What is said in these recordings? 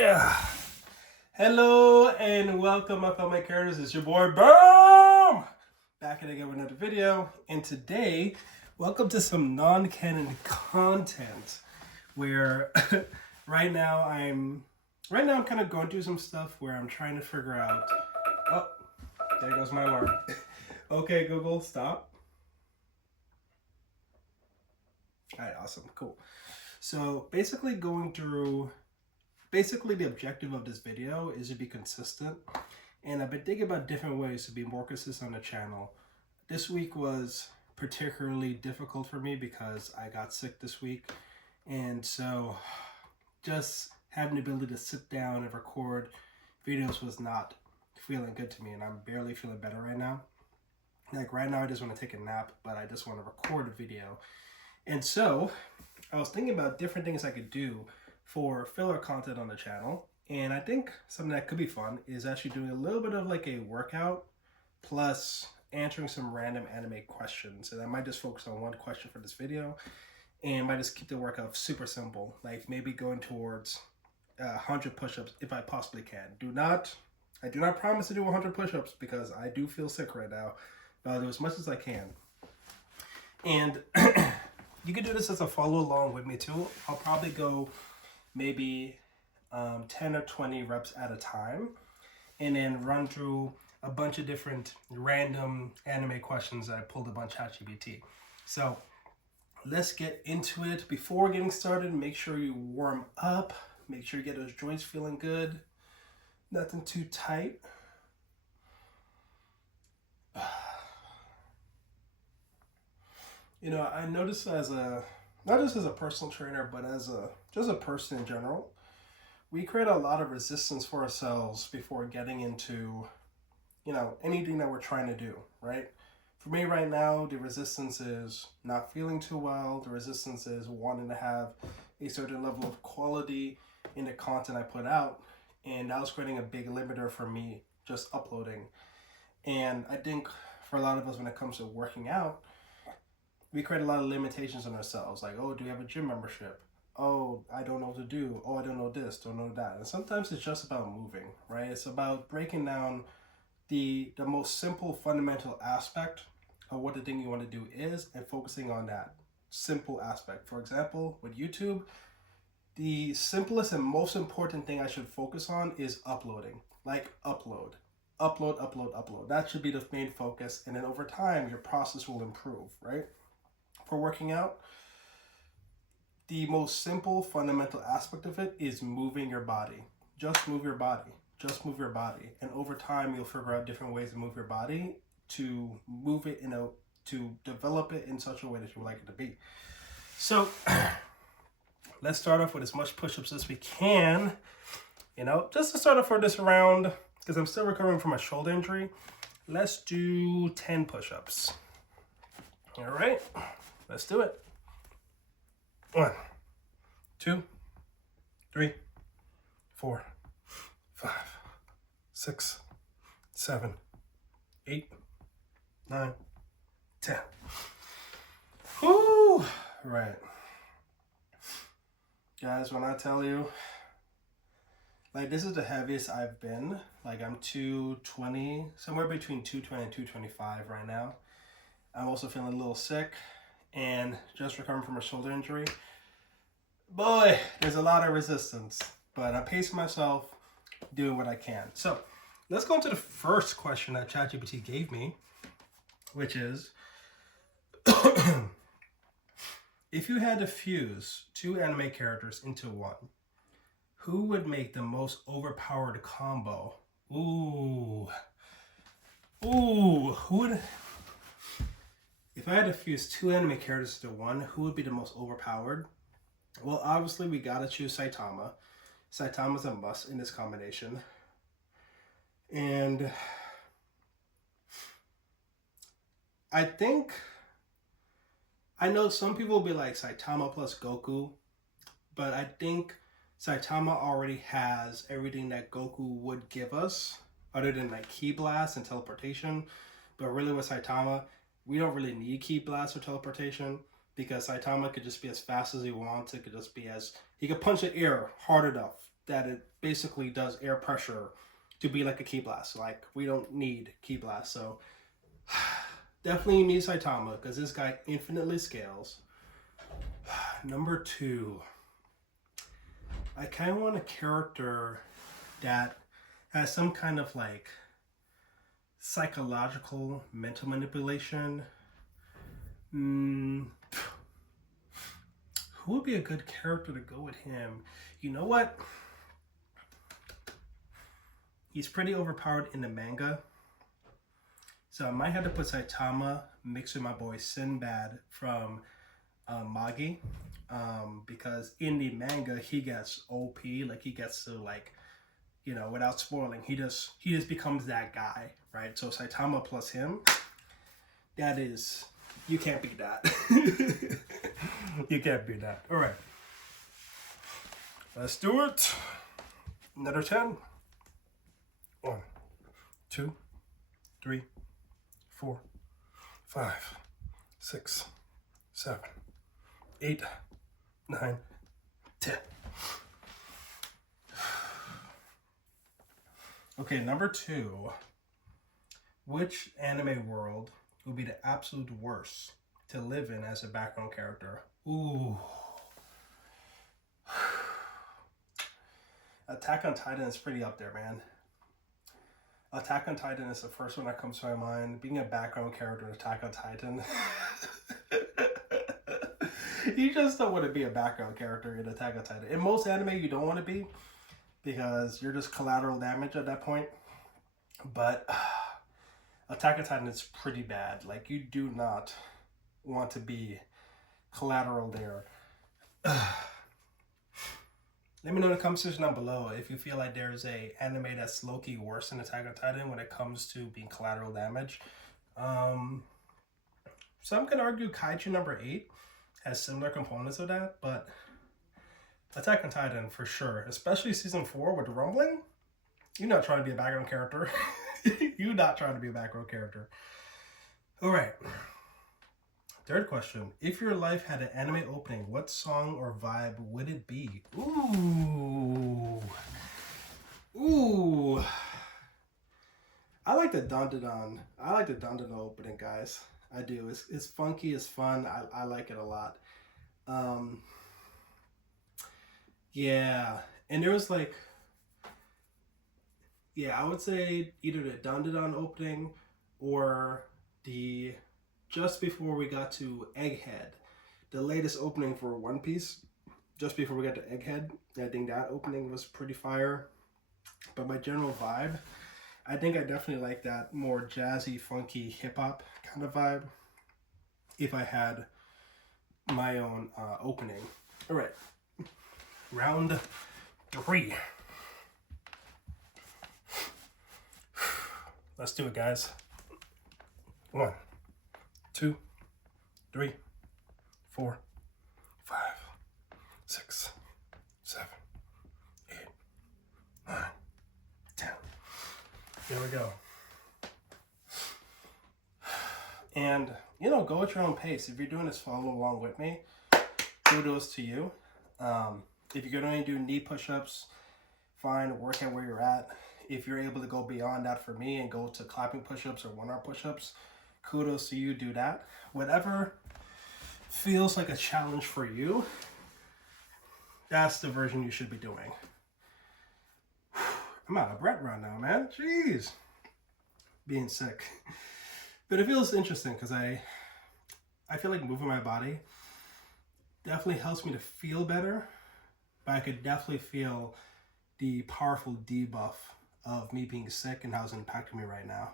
Yeah. Hello and welcome, my fellow characters. It's your boy Boom! Back again with another video. And today, welcome to some non-canon content where right now I'm kind of going through some stuff where I'm trying to figure out. Oh, there goes my alarm. Okay, Google, stop. Alright, awesome, cool. So basically the objective of this video is to be consistent, and I've been thinking about different ways to be more consistent on the channel. This week was particularly difficult for me because I got sick this week, and so just having the ability to sit down and record videos was not feeling good to me, and I'm barely feeling better right now. Like right now I just want to take a nap, but I just want to record a video. And so I was thinking about different things I could do for filler content on the channel, and I think something that could be fun is actually doing a little bit of like a workout plus answering some random anime questions. And I might just focus on one question for this video and might just keep the workout super simple, like maybe going towards 100 push-ups if I possibly can. I do not promise to do 100 push-ups because I do feel sick right now, but I'll do as much as I can. And you can do this as a follow along with me too. I'll probably go maybe 10 or 20 reps at a time and then run through a bunch of different random anime questions that I pulled up on ChatGPT. So let's get into it. Before getting started, make sure you warm up. Make sure you get those joints feeling good. Nothing too tight. You know, I noticed not just as a personal trainer, but as just a person in general, we create a lot of resistance for ourselves before getting into, anything that we're trying to do, right? For me right now, the resistance is not feeling too well. The resistance is wanting to have a certain level of quality in the content I put out. And that was creating a big limiter for me just uploading. And I think for a lot of us, when it comes to working out, we create a lot of limitations on ourselves. Like, oh, do you have a gym membership? Oh, I don't know what to do. Oh, I don't know this, don't know that. And sometimes it's just about moving, right? It's about breaking down the most simple fundamental aspect of what the thing you want to do is and focusing on that simple aspect. For example, with YouTube, the simplest and most important thing I should focus on is uploading. Like upload. That should be the main focus. And then over time, your process will improve, right? For working out, the most simple fundamental aspect of it is moving your body. Just move your body. And over time, you'll figure out different ways to move your body to move it to develop it in such a way that you would like it to be. So let's start off with as much push-ups as we can, just to start off for this round, because I'm still recovering from a shoulder injury. Let's do 10 push-ups. All right. Let's do it. 1, 2, 3, 4, 5, 6, 7, 8, 9, 10. Whoo! Right. Guys, when I tell you, like, this is the heaviest I've been. Like, I'm 220, somewhere between 220 and 225 right now. I'm also feeling a little sick and just recovering from a shoulder injury. Boy, there's a lot of resistance, but I pace myself, doing what I can. So let's go into the first question that ChatGPT gave me, which is, if you had to fuse 2 anime characters into one, who would make the most overpowered combo? Ooh, who would... If I had to fuse 2 anime characters into one, who would be the most overpowered? Well, obviously we gotta choose Saitama. Saitama's a must in this combination. And I know some people will be like Saitama plus Goku, but I think Saitama already has everything that Goku would give us, other than like Ki Blast and teleportation. But really with Saitama, we don't really need Ki Blast or teleportation because Saitama could just be as fast as he wants. He could punch the air hard enough. that it basically does air pressure to be like a Ki Blast. Like, we don't need Ki Blast. So definitely need Saitama because this guy infinitely scales. Number 2. I kind of want a character that has some kind of like psychological mental manipulation. Who would be a good character to go with him? You know what? He's pretty overpowered in the manga. So I might have to put Saitama mixed with my boy Sinbad from Magi. Because in the manga, he gets OP. Like, he gets to, like, you know, without spoiling, he just becomes that guy, right? So Saitama plus him, that is, you can't beat that. You can't beat that. All right. Let's do it. Another 10. 1, 2, 3, 4, 5, 6, 7, 8, 9, 10. Okay, number 2. Which anime world would be the absolute worst to live in as a background character? Ooh. Attack on Titan is pretty up there, man. Attack on Titan is the first one that comes to my mind. Being a background character in Attack on Titan. You just don't want to be a background character in Attack on Titan. In most anime, you don't want to be, because you're just collateral damage at that point. But Attack on Titan is pretty bad. Like, you do not want to be collateral there. Let me know in the comment section down below if you feel like there's a anime that's low-key worse than Attack on Titan when it comes to being collateral damage. Some can argue Kaiju number 8 has similar components of that, but Attack on Titan for sure, especially season 4 with Rumbling. You're not trying to be a background character. You're not trying to be a background character. All right. Third question. If your life had an anime opening, what song or vibe would it be? Ooh. Ooh. I like the Dandadan. I like the Dandadan opening, guys. I do. It's funky. It's fun. I like it a lot. Yeah. And there was like... Yeah, I would say either the Dandadan opening or the... Just before we got to Egghead, the latest opening for One Piece, just before we got to Egghead, I think that opening was pretty fire. But my general vibe, I think I definitely like that more jazzy, funky, hip-hop kind of vibe if I had my own opening. All right, round 3. Let's do it, guys. 1, 2, 3, 4, 5, 6, 7, 8, 9, 10. Here we go. And, you know, go at your own pace. If you're doing this, follow along with me. Kudos to you. If you're going to do knee push-ups, fine, work at where you're at. If you're able to go beyond that for me and go to clapping push-ups or one-arm push-ups, kudos to you, do that. Whatever feels like a challenge for you, that's the version you should be doing. I'm out of breath right now, man. Jeez. Being sick. But it feels interesting because I feel like moving my body definitely helps me to feel better, but I could definitely feel the powerful debuff of me being sick and how it's impacting me right now.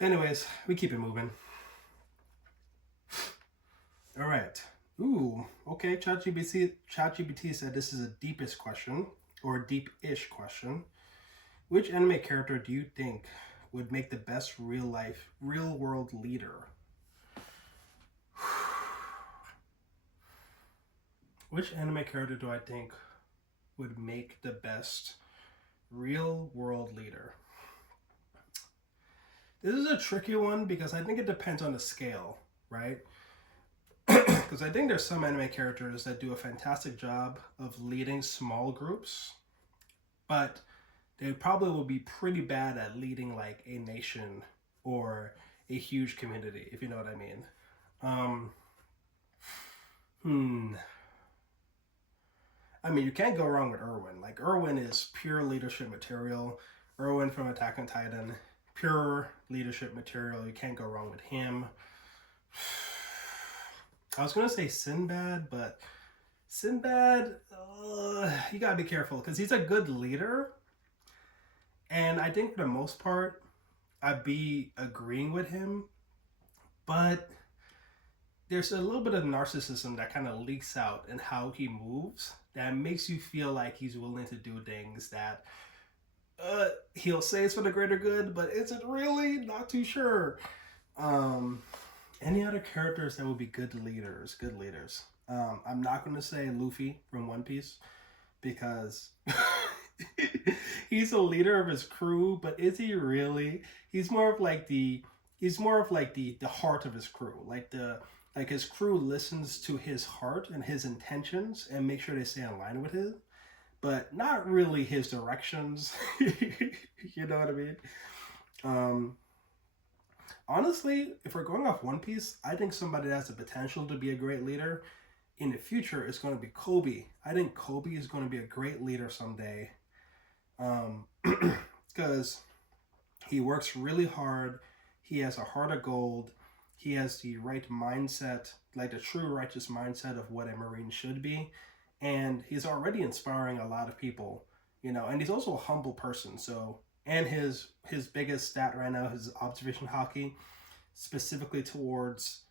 Anyways, we keep it moving. All right. Ooh, okay. ChatGPT said this is a deepest question, or a deep-ish question. Which anime character do you think would make the best real-world leader? Which anime character do I think would make the best real-world leader? This is a tricky one because I think it depends on the scale, right? Because I think there's some anime characters that do a fantastic job of leading small groups, but they probably will be pretty bad at leading like a nation or a huge community, if you know what I mean. Um, hmm. I mean, you can't go wrong with Erwin. Like, Erwin is pure leadership material. Erwin from Attack on Titan, pure leadership material. You can't go wrong with him. I was going to say Sinbad, but Sinbad, you got to be careful because he's a good leader. And I think for the most part, I'd be agreeing with him. But there's a little bit of narcissism that kind of leaks out in how he moves that makes you feel like he's willing to do things that he'll say it's for the greater good, but is it really? Not too sure. Any other characters that would be good leaders? Good leaders. I'm not going to say Luffy from One Piece because he's a leader of his crew, but is he really? He's more of like the heart of his crew. Like his crew listens to his heart and his intentions and make sure they stay in line with him, but not really his directions. You know what I mean? Honestly, if we're going off One Piece, I think somebody that has the potential to be a great leader in the future is going to be Kobe. I think Kobe is going to be a great leader someday. Because he works really hard. He has a heart of gold. He has the right mindset, like the true righteous mindset of what a Marine should be. And he's already inspiring a lot of people, you know, and he's also a humble person. So, and his biggest stat right now is observation haki, specifically towards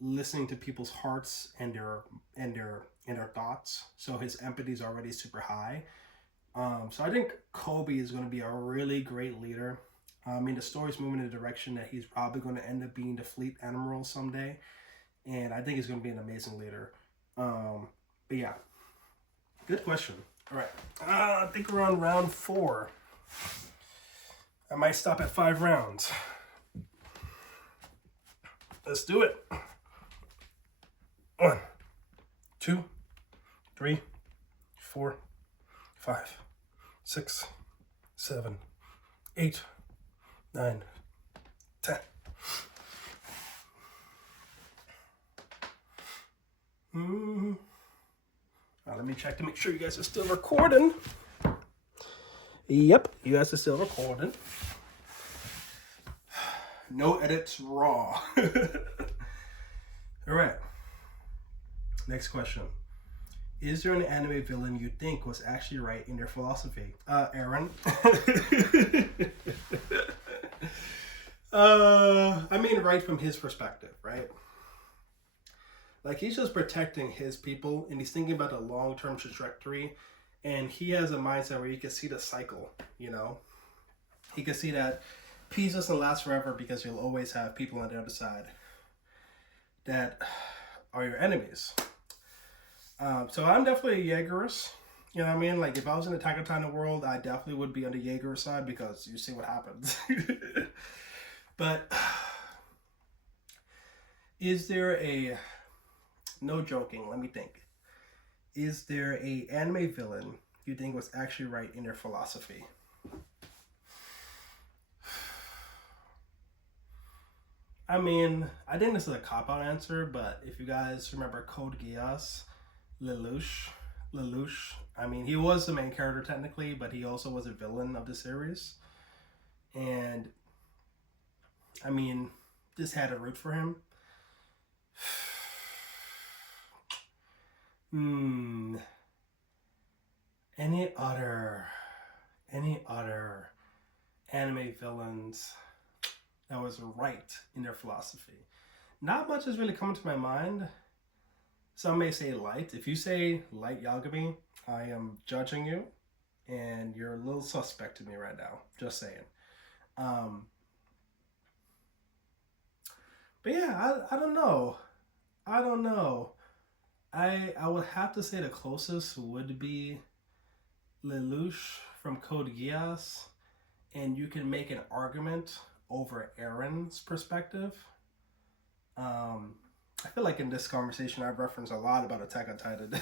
listening to people's hearts and their thoughts. So his empathy is already super high. So I think Kobe is going to be a really great leader. I mean, the story's moving in the direction that he's probably going to end up being the fleet admiral someday, and I think he's going to be an amazing leader. But yeah, good question. All right, I think we're on round 4. I might stop at 5 rounds. Let's do it. 1, 2, 3, 4, 5, 6, 7, 8, 9, 10. Let me check to make sure you guys are still recording. Yep, you guys are still recording. No edits, raw. All right. Next question. Is there an anime villain you think was actually right in their philosophy? Eren. I mean, right from his perspective, right? Like, he's just protecting his people, and he's thinking about the long-term trajectory, and he has a mindset where he can see the cycle, you know? He can see that peace doesn't last forever because you'll always have people on the other side that are your enemies. So I'm definitely a Jaegerist. You know what I mean? Like, if I was in the Attack on Titan world, I definitely would be on the Jaeger side because you see what happens. But is there a... No joking, let me think. Is there a anime villain you think was actually right in their philosophy? I mean, I think this is a cop-out answer, but if you guys remember Code Geass, Lelouch, I mean, he was the main character technically, but he also was a villain of the series. And, I mean, just had to root for him. Any other anime villains that was right in their philosophy? Not much is really coming to my mind. Some may say Light. If you say Light Yagami, I am judging you, and you're a little suspect to me right now. Just saying. But yeah, I don't know. I would have to say the closest would be Lelouch from Code Geass, and you can make an argument over Eren's perspective. I feel like in this conversation I've referenced a lot about Attack on Titan.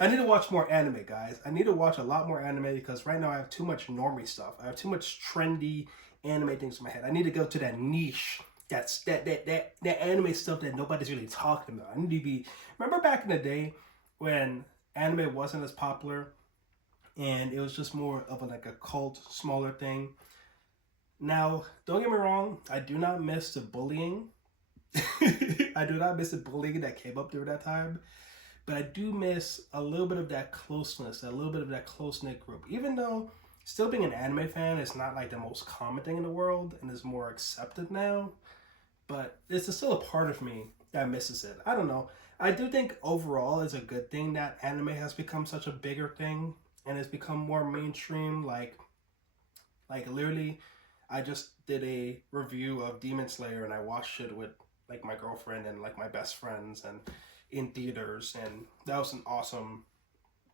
I need to watch more anime, guys. I need to watch a lot more anime because right now I have too much normie stuff. I have too much trendy anime things in my head. I need to go to that niche. That anime stuff that nobody's really talking about. I need to be. Remember back in the day when anime wasn't as popular and it was just more of like a cult, smaller thing. Now, don't get me wrong, I do not miss the bullying. I do not miss the bullying that came up during that time, but I do miss a little bit of that closeness, a little bit of that close knit group. Even though still being an anime fan is not like the most common thing in the world and is more accepted now, but it's still a part of me that misses it. I don't know. I do think overall it's a good thing that anime has become such a bigger thing and it's become more mainstream. Like literally, I just did a review of Demon Slayer and I watched it with like my girlfriend and like my best friends and in theaters, and that was an awesome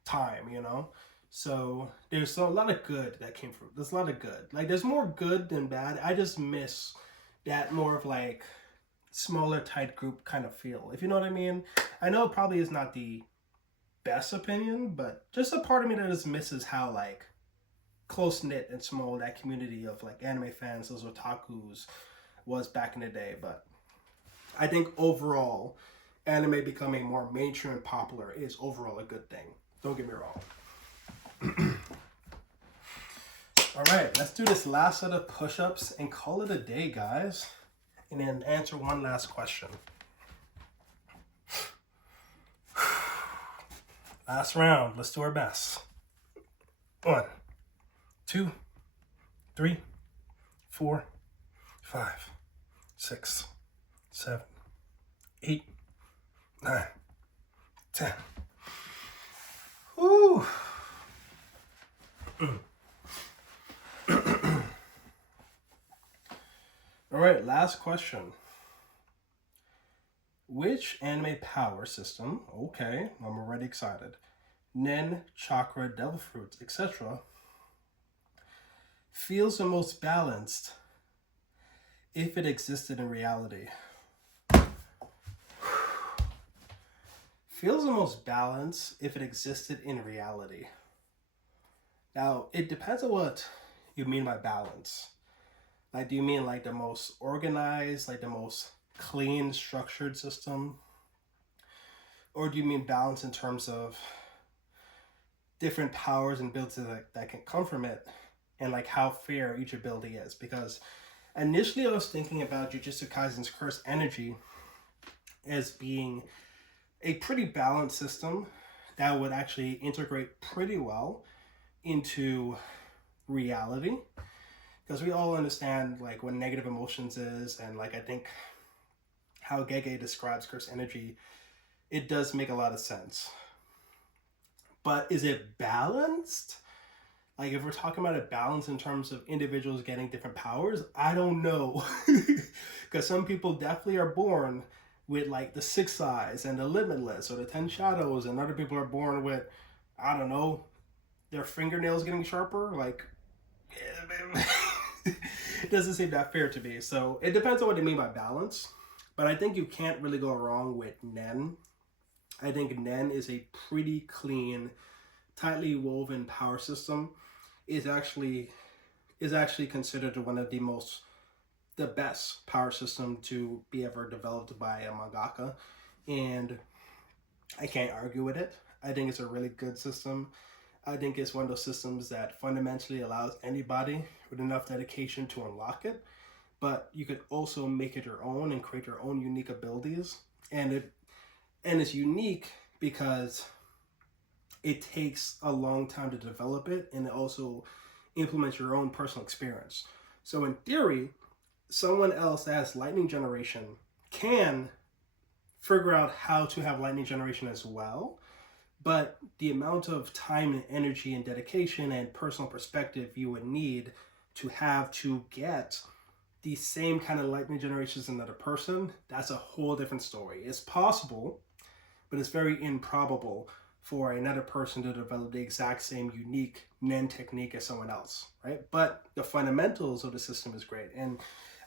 time, you know. So there's a lot of good that came from. There's a lot of good. Like there's more good than bad. I just miss that more of like smaller tight group kind of feel. If you know what I mean. I know it probably is not the best opinion, but just a part of me that just misses how like close knit and small that community of like anime fans, those otakus, was back in the day. But I think overall, anime becoming more mainstream and popular is overall a good thing. Don't get me wrong. All right, let's do this last set of push-ups and call it a day, guys. And then answer one last question. Last round, let's do our best. 1, 2, 3, 4, 5, 6, 7, 8, 9, 10. Woo! All right, last question. Which anime power system, okay, I'm already excited, Nen, Chakra, Devil Fruits, etc., feels the most balanced if it existed in reality? Feels the most balanced if it existed in reality. Now, it depends on what you mean by balance. Like, do you mean like the most organized, like the most clean, structured system? Or do you mean balance in terms of different powers and abilities that can come from it and like how fair each ability is? Because initially I was thinking about Jujutsu Kaisen's Curse Energy as being a pretty balanced system that would actually integrate pretty well into reality. Because we all understand like what negative emotions is, and like I think how Gege describes Curse Energy, it does make a lot of sense. But is it balanced? Like if we're talking about a balance in terms of individuals getting different powers, I don't know. Because some people definitely are born with like the 6 eyes and the limitless or the 10 shadows, and other people are born with, I don't know, their fingernails getting sharper. Like, it doesn't seem that fair to me. So it depends on what they mean by balance. But I think you can't really go wrong with Nen. I think Nen is a pretty clean, tightly woven power system. Is actually considered one of the best power system to be ever developed by a mangaka, and I can't argue with it. I think it's a really good system. I think it's one of those systems that fundamentally allows anybody with enough dedication to unlock it, but you could also make it your own and create your own unique abilities. And it's unique because it takes a long time to develop it, and it also implements your own personal experience. So in theory, someone else that has lightning generation can figure out how to have lightning generation as well, but the amount of time and energy and dedication and personal perspective you would need to get the same kind of lightning generation as another person, that's a whole different story. It's possible, but it's very improbable for another person to develop the exact same unique Nen technique as someone else, right? But the fundamentals of the system is great. And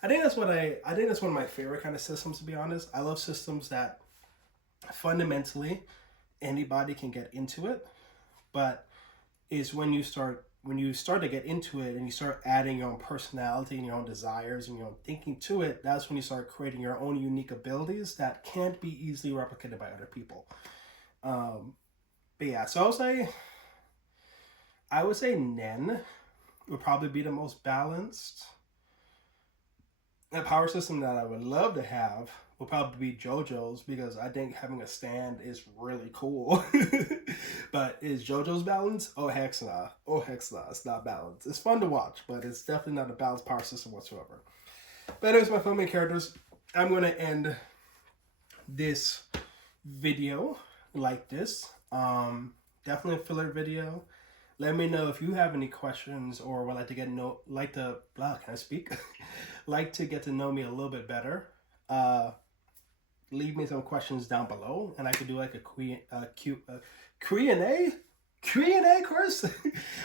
I think that's I think that's one of my favorite kind of systems, to be honest. I love systems that fundamentally anybody can get into it, but is when you start to get into it and you start adding your own personality and your own desires and your own thinking to it, that's when you start creating your own unique abilities that can't be easily replicated by other people. But yeah, so I would say Nen would probably be the most balanced. A power system that I would love to have will probably be JoJo's, because I think having a stand is really cool. But is JoJo's balanced? Oh heck nah. Oh heck nah. It's not balanced. It's fun to watch, but it's definitely not a balanced power system whatsoever. But anyways, my filming characters, I'm going to end this video like this. Definitely a filler video. Let me know if you have any questions or would like to can I speak? Like to get to know me a little bit better. Leave me some questions down below, and I could do like a Q&A course,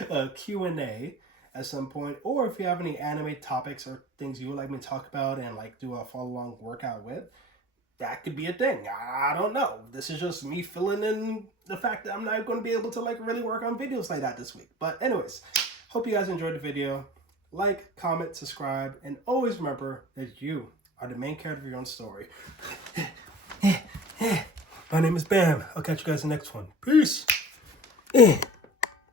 a Q&A at some point. Or if you have any anime topics or things you would like me to talk about and like do a follow-along workout with, that could be a thing. I don't know. This is just me filling in the fact that I'm not going to be able to like really work on videos like that this week. But anyways, hope you guys enjoyed the video. Like, comment, subscribe, and always remember that you are the main character of your own story. My name is Bam. I'll catch you guys in the next one. Peace.